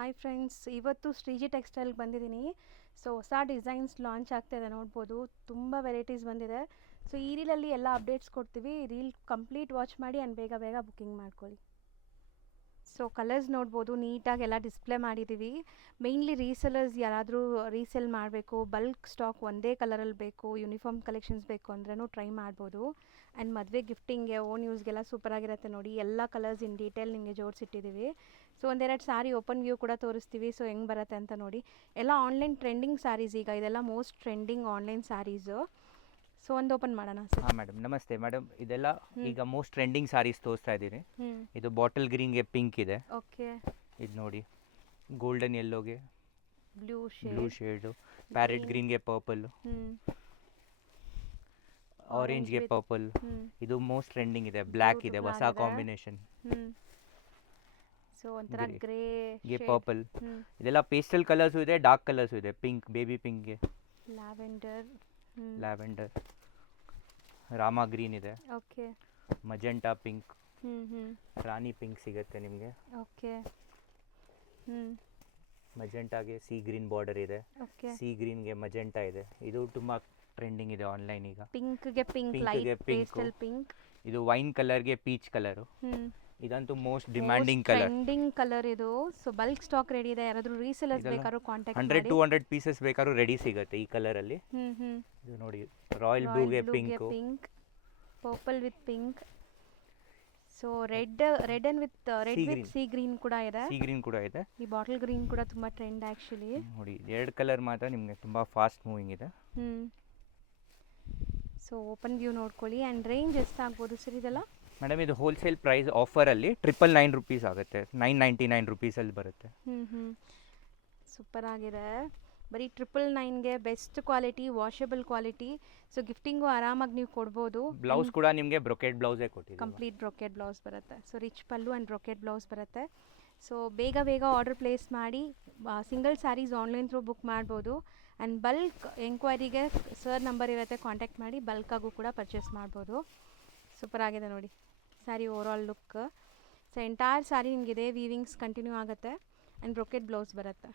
Hi friends, ಇವತ್ತು ಶ್ರೀಜಿ ಟೆಕ್ಸ್ಟೈಲ್ಗೆ ಬಂದಿದ್ದೀನಿ. So ಹೊಸ ಡಿಸೈನ್ಸ್ ಲಾಂಚ್ ಆಗ್ತಾಯಿದೆ, ನೋಡ್ಬೋದು. ತುಂಬ ವೆರೈಟೀಸ್ ಬಂದಿದೆ. ಸೊ ಈ ರೀಲಲ್ಲಿ ಎಲ್ಲ ಅಪ್ಡೇಟ್ಸ್ ಕೊಡ್ತೀವಿ. ರೀಲ್ ಕಂಪ್ಲೀಟ್ ವಾಚ್ ಮಾಡಿ ಆ್ಯಂಡ್ ಬೇಗ ಬೇಗ ಬುಕ್ಕಿಂಗ್ ಮಾಡ್ಕೊಳ್ಳಿ. ಸೊ ಕಲರ್ಸ್ ನೋಡ್ಬೋದು, ನೀಟಾಗಿ ಎಲ್ಲ ಡಿಸ್ಪ್ಲೇ ಮಾಡಿದ್ದೀವಿ. ಮೇಯ್ನ್ಲಿ ರೀಸೆಲರ್ಸ್ ಯಾರಾದರೂ ರೀಸೆಲ್ ಮಾಡಬೇಕು, ಬಲ್ಕ್ ಸ್ಟಾಕ್ ಒಂದೇ ಕಲರಲ್ಲಿ ಬೇಕು, ಯೂನಿಫಾರ್ಮ್ ಕಲೆಕ್ಷನ್ಸ್ ಬೇಕು ಅಂದ್ರೂ ಟ್ರೈ ಮಾಡ್ಬೋದು. ಆ್ಯಂಡ್ ಮದುವೆ ಗಿಫ್ಟಿಂಗ್ಗೆ, ಓನ್ ಯೂಸ್ಗೆಲ್ಲ ಸೂಪರಾಗಿರುತ್ತೆ ನೋಡಿ. ಎಲ್ಲ ಕಲರ್ಸ್ ಇನ್ ಡೀಟೇಲ್ ನಿಮಗೆ ಜೋಡಿಸಿಟ್ಟಿದ್ದೀವಿ. ಸೊ ಒಂದೆರಡು ಸಾರಿ ಓಪನ್ ವ್ಯೂ ಕೂಡ ತೋರಿಸ್ತೀವಿ. ಸೊ ಹೆಂಗೆ ಬರುತ್ತೆ ಅಂತ ನೋಡಿ. ಎಲ್ಲ ಆನ್ಲೈನ್ ಟ್ರೆಂಡಿಂಗ್ ಸ್ಯಾರೀಸ್, ಈಗ ಇದೆಲ್ಲ most trending online saris. So ಒಂದು ಓಪನ್ ಮಾಡೋಣ ಸರ್. ಹಾಂ ಮೇಡಮ್, ನಮಸ್ತೆ ಮೇಡಮ್. ಇದೆಲ್ಲ ಈಗ ಮೋಸ್ಟ್ ಟ್ರೆಂಡಿಂಗ್ ಸಾರೀಸ್ ತೋರಿಸ್ತಾ ಇದ್ದೀನಿ. ಇದು ಬಾಟಲ್ ಗ್ರೀನ್ಗೆ ಪಿಂಕ್ ಇದೆ. ಓಕೆ, ಇದು ನೋಡಿ, ಗೋಲ್ಡನ್ ಯೆಲ್ಲೋಗೆ ಬ್ಲೂ ಶೇಡು, ಪ್ಯಾರೆಟ್ ಗ್ರೀನ್ಗೆ ಪರ್ಪಲ್, ಆರೆಂಜ್ಗೆ ಪರ್ಪಲ್. ಇದು ಮೋಸ್ಟ್ ಟ್ರೆಂಡಿಂಗ್ ಇದೆ. ಬ್ಲ್ಯಾಕ್ ಇದೆ, ಹೊಸ ಕಾಂಬಿನೇಷನ್. ಸೊ ಒಂಥರ ಗ್ರೇಗೆ ಪರ್ಪಲ್. ಇದೆಲ್ಲ ಪೇಸ್ಟಲ್ ಕಲರ್ಸು ಇದೆ, ಡಾರ್ಕ್ ಕಲರ್ಸು ಇದೆ. ಪಿಂಕ್, ಬೇಬಿ ಪಿಂಕ್ಗೆ ಲ್ಯಾವೆಂಡರ್, ರಾಮಾ ಗ್ರೀನ್ ಇದೆ. ಓಕೆ, ಮಜೆಂಟಾ ಪಿಂಕ್, ರಾಣಿ ಪಿಂಕ್ ಸಿಗುತ್ತೆ ನಿಮಗೆ. ಓಕೆ, ಮಜೆಂಟಾಗೆ ಸಿ ಗ್ರೀನ್ ಬಾರ್ಡರ್ ಇದೆ. ಸಿ ಗ್ರೀನ್ಗೆ ಮಜೆಂಟಾ ಇದೆ. ಇದು ತುಂಬ ಟ್ರೆಂಡಿಂಗ್ ಇದೆ ಆನ್ಲೈನ್ ಈಗ. ಪಿಂಕ್ಗೆ ಪಿಂಕ್, ಲೈಟ್ ಪೇಸ್ಟಲ್ ಪಿಂಕ್. ಇದು ವೈನ್ ಕಲರ್ಗೆ ಪೀಚ್ ಕಲರು. ಇದಂತೂ ಮೋಸ್ಟ್ ಡಿಮ್ಯಾಂಡಿಂಗ್ ಕಲರ್ ಇದು. ಸೊ ಬಲ್ಕ್ ಸ್ಟಾಕ್ ರೆಡಿ ಇದೆ. ಯಾರಾದರೂ ರೀಸೆಲರ್ಸ್ ಬೇಕಾದ್ರೂ ಕಾಂಟ್ಯಾಕ್ಟ್ ಮಾಡಿ. 100-200 ಪೀಸಸ್ ಬೇಕಾದ್ರೂ ರೆಡಿ ಸಿಗುತ್ತೆ ಈ ಕಲರಲ್ಲಿ. ಇದು ನೋಡಿ, ರಾಯಲ್ ಬ್ಲೂಗೆ pink, purple with pink. So red and with sea green ಕೂಡ ಇದೆ. ಈ ಬಾಟಲ್ ಗ್ರೀನ್ ಕೂಡ ತುಂಬಾ ಟ್ರೆಂಡ್ ಆಕ್ಚುಲಿ. ನೋಡಿ, ಎರಡು ಕಲರ್ ಮಾತ್ರ ನಿಮಗೆ ತುಂಬಾ ಫಾಸ್ಟ್ ಮೂವಿಂಗ್ ಇದೆ. ಸೊ ಓಪನ್ ವ್ಯೂ ನೋಡ್ಕೊಳ್ಳಿ. ಆ್ಯಂಡ್ ರೇಂಜ್ ಎಷ್ಟಾಗ್ಬೋದು ಸರ್ ಇದೆಲ್ಲ? ಮೇಡಮ್, ಇದು ಹೋಲ್ಸೇಲ್ ಪ್ರೈಸ್ ಆಫರಲ್ಲಿ 999 rupees ಆಗುತ್ತೆ. 999 rupeesಲ್ಲಿ ಬರುತ್ತೆ. ಸೂಪರ್ ಆಗಿದೆ. ಬರೀ 999ಗೆ best quality, washable quality. So gifting ಆರಾಮಾಗಿ ನೀವು ಕೊಡ್ಬೋದು. ಬ್ಲೌಸ್ ಕೂಡ ನಿಮಗೆ ಬ್ರೊಕೆಟ್ ಬ್ಲೌಸೇ ಕೊಟ್ಟಿದ್ದೀವಿ. ಕಂಪ್ಲೀಟ್ ಬ್ರೊಕೆಟ್ ಬ್ಲೌಸ್ ಬರುತ್ತೆ. So rich pallu and brocade blouse ಬರುತ್ತೆ. ಸೊ ಬೇಗ ಆರ್ಡರ್ ಪ್ಲೇಸ್ ಮಾಡಿ single saris online through book ಮಾಡ್ಬೋದು. ಆ್ಯಂಡ್ ಬಲ್ಕ್ ಎಂಕ್ವೈರಿಗೆ ಸರ್ ನಂಬರ್ ಇರುತ್ತೆ, ಕಾಂಟ್ಯಾಕ್ಟ್ ಮಾಡಿ ಬಲ್ಕಾಗೂ ಕೂಡ ಪರ್ಚೇಸ್ ಮಾಡ್ಬೋದು. ಸೂಪರ್ ಆಗಿದೆ ನೋಡಿ sari overall look. So entire sari ನಿಮಗಿದೆ, ವೀವಿಂಗ್ಸ್ ಕಂಟಿನ್ಯೂ ಆಗುತ್ತೆ ಆ್ಯಂಡ್ ಬ್ರೊಕೆಟ್ ಬ್ಲೌಸ್ ಬರುತ್ತೆ.